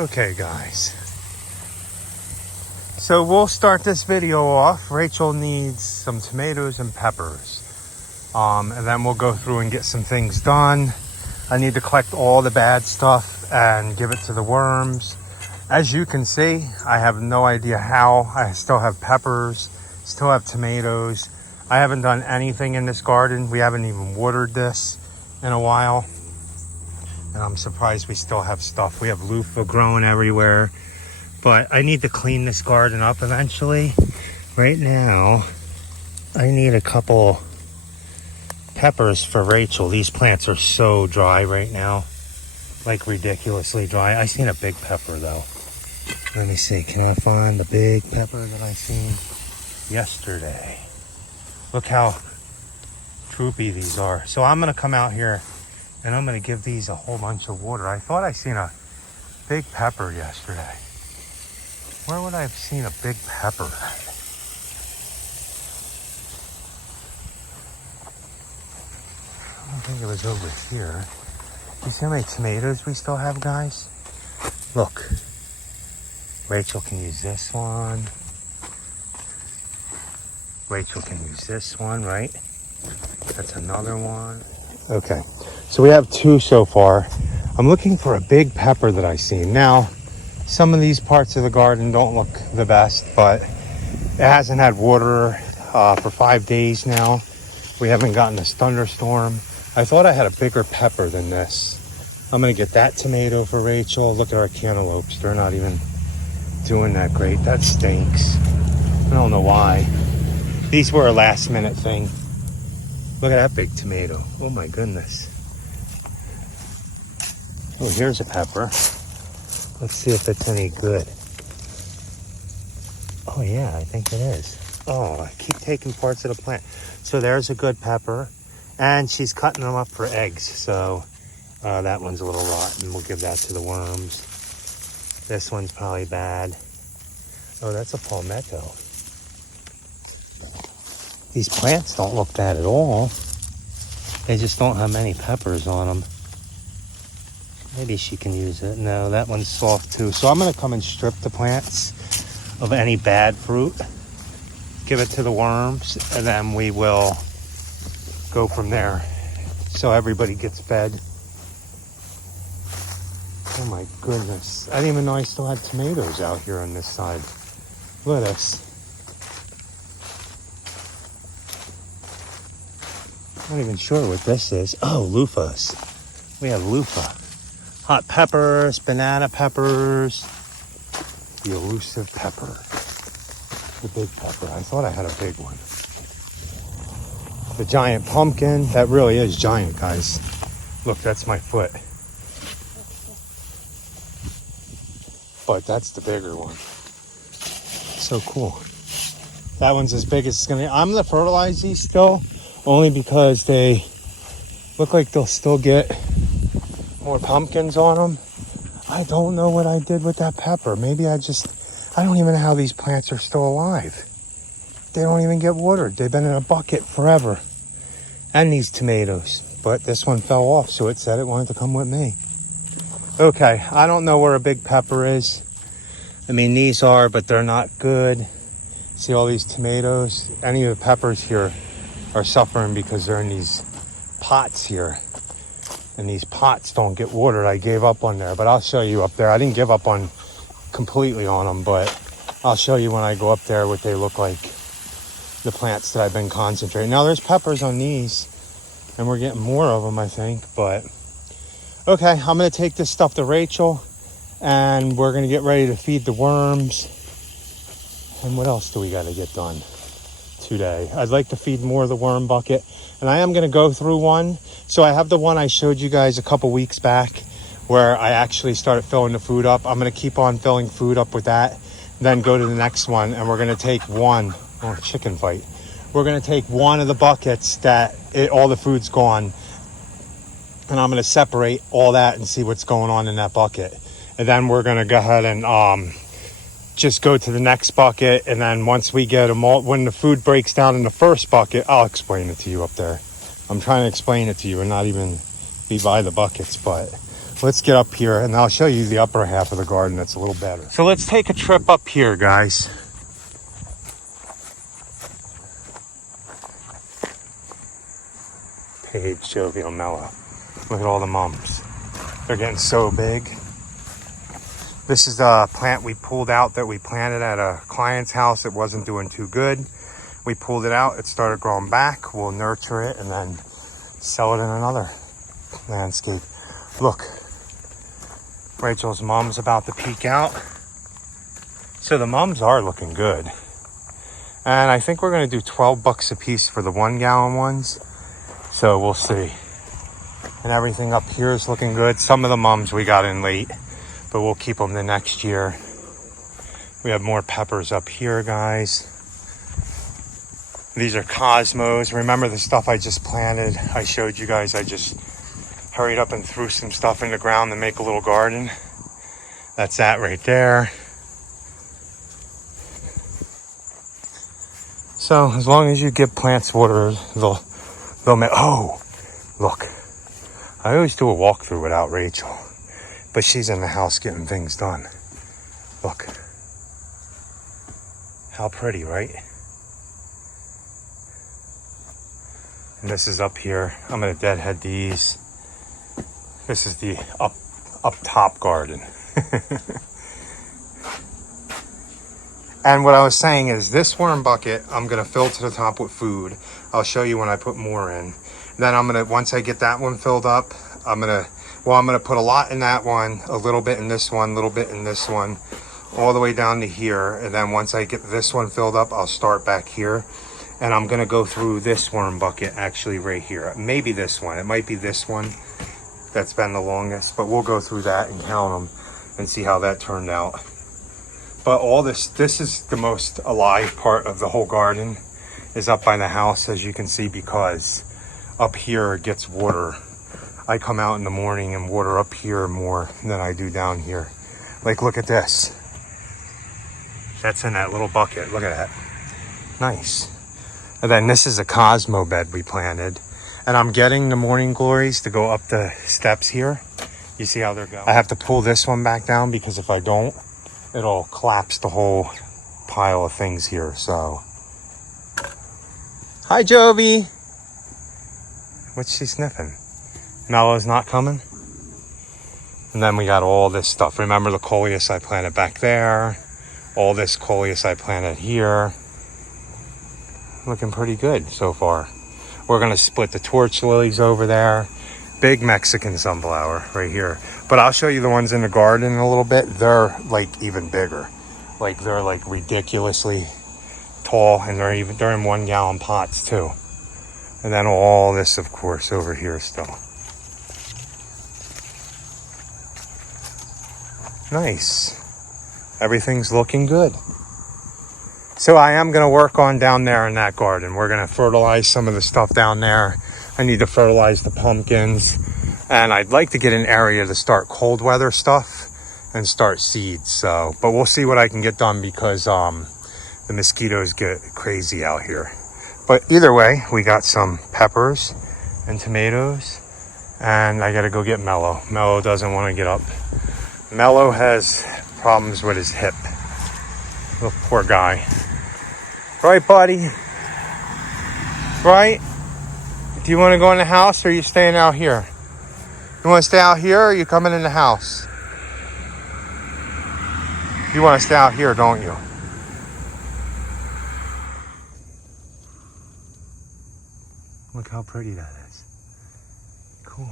Okay, guys. So we'll start this video off. Rachel needs some tomatoes and peppers. And then we'll go through and get some things done. I need to collect all the bad stuff and give it to the worms. As you can see, I have no idea how. I still have peppers, still have tomatoes. I haven't done anything in this garden. We haven't even watered this in a while. And I'm surprised we still have stuff. We have loofah growing everywhere. But I need to clean this garden up eventually. Right now, I need a couple peppers for Rachel. These plants are so dry right now. Like ridiculously dry. I seen a big pepper though. Let me see. Can I find the big pepper that I seen yesterday? Look how droopy these are. So I'm going to come out here and I'm going to give these a whole bunch of water. I thought I seen a big pepper yesterday. Where would I have seen a big pepper at? I don't think it was over here. You see how many tomatoes we still have, guys? Look. Rachel can use this one. Rachel can use this one, right? That's another one. Okay, so we have two so far. I'm looking for a big pepper that I seen. Now, some of these parts of the garden don't look the best, but it hasn't had water for 5 days now. We haven't gotten this thunderstorm. I thought I had a bigger pepper than this. I'm gonna get that tomato for Rachel. Look at our cantaloupes. They're not even doing that great. That stinks. I don't know why. These were a last minute thing. Look at that big tomato. Oh my goodness. Oh, here's a pepper. Let's see if it's any good. Oh yeah, I think it is. Oh, I keep taking parts of the plant. So there's a good pepper. And she's cutting them up for eggs. So that one's a little rotten. We'll give that to the worms. This one's probably bad. Oh, that's a palmetto. These plants don't look bad at all. They just don't have many peppers on them. Maybe she can use it. No, that one's soft too. So I'm going to come and strip the plants of any bad fruit. Give it to the worms. And then we will go from there. So everybody gets fed. Oh my goodness. I didn't even know I still had tomatoes out here on this side. Look at this. I'm not even sure what this is. Oh, loofahs. We have loofah. Hot peppers, banana peppers. The elusive pepper. The big pepper. I thought I had a big one. The giant pumpkin. That really is giant, guys. Look, that's my foot. But that's the bigger one. So cool. That one's as big as it's gonna be. I'm gonna fertilize these still, only because they look like they'll still get more pumpkins on them. I don't know what I did with that pepper. Maybe I don't even know how these plants are still alive. They don't even get watered. They've been in a bucket forever. And these tomatoes. But this one fell off, so it said it wanted to come with me. Okay, I don't know where a big pepper is. I mean, these are, but they're not good. See all these tomatoes? Any of the peppers here are suffering because they're in these pots here. And these pots don't get watered. I gave up on there, but I'll show you up there. I didn't give up on completely on them, but I'll show you when I go up there what they look like. The plants that I've been concentrating. Now there's peppers on these, and we're getting more of them, I think, but okay, I'm going to take this stuff to Rachel, and we're going to get ready to feed the worms. And what else do we got to get done today? I'd like to feed more of the worm bucket, and I am going to go through one. So I have the one I showed you guys a couple weeks back where I actually started filling the food up. I'm going to keep on filling food up with that, then go to the next one, and we're going to take one. Oh, chicken fight. We're going to take one of the buckets that all the food's gone, and I'm going to separate all that and see what's going on in that bucket. And then we're going to go ahead and just go to the next bucket. And then once we get them all, when the food breaks down in the first bucket, I'll explain it to you up there. I'm trying to explain it to you and not even be by the buckets, but let's get up here and I'll show you the upper half of the garden that's a little better. So let's take a trip up here, guys. Paige, Jovial, Mellow. Look at all the mums. They're getting so big. This is a plant we pulled out that we planted at a client's house. It wasn't doing too good. We pulled it out. It started growing back. We'll nurture it and then sell it in another landscape. Look, Rachel's mom's about to peek out. So the mums are looking good. And I think we're going to do $12 a piece for the 1 gallon ones. So we'll see. And everything up here is looking good. Some of the mums we got in late, but we'll keep them the next year. We have more peppers up here, guys. These are cosmos. Remember the stuff I just planted? I showed you guys. I just hurried up and threw some stuff in the ground to make a little garden. That's that right there. So as long as you give plants water, they'll make. Oh, look. I always do a walkthrough without Rachel, but she's in the house getting things done. Look. How pretty, right? And this is up here. I'm going to deadhead these. This is the up top garden. And what I was saying is this worm bucket, I'm going to fill to the top with food. I'll show you when I put more in. Then I'm going to, once I get that one filled up, I'm going to put a lot in that one, a little bit in this one, a little bit in this one, all the way down to here. And then once I get this one filled up, I'll start back here. And I'm going to go through this worm bucket actually right here. Maybe this one. It might be this one that's been the longest, but we'll go through that and count them and see how that turned out. But all this is the most alive part of the whole garden, is up by the house, as you can see, because up here it gets water. I come out in the morning and water up here more than I do down here. Like, look at this. That's in that little bucket. Look at that. Nice. And then this is a Cosmo bed we planted. And I'm getting the morning glories to go up the steps here. You see how they're going? I have to pull this one back down because if I don't, it'll collapse the whole pile of things here. So, hi, Jovi. What's she sniffing? Mellow's not coming. And then we got all this stuff. Remember the coleus I planted back there? All this coleus I planted here. Looking pretty good so far. We're going to split the torch lilies over there. Big Mexican sunflower right here. But I'll show you the ones in the garden in a little bit. They're like even bigger. Like they're like ridiculously tall, and they're in 1 gallon pots too. And then all this, of course, over here still. Nice. Everything's looking good. So I am going to work on down there in that garden. We're going to fertilize some of the stuff down there. I need to fertilize the pumpkins. And I'd like to get an area to start cold weather stuff and start seeds. So, but we'll see what I can get done because the mosquitoes get crazy out here. But either way, we got some peppers and tomatoes. And I got to go get Mellow. Mellow doesn't want to get up. Mellow has problems with his hip. Little poor guy. Right, buddy? Right? Do you want to go in the house or are you staying out here? You want to stay out here or are you coming in the house? You want to stay out here, don't you? Look how pretty that is. Cool.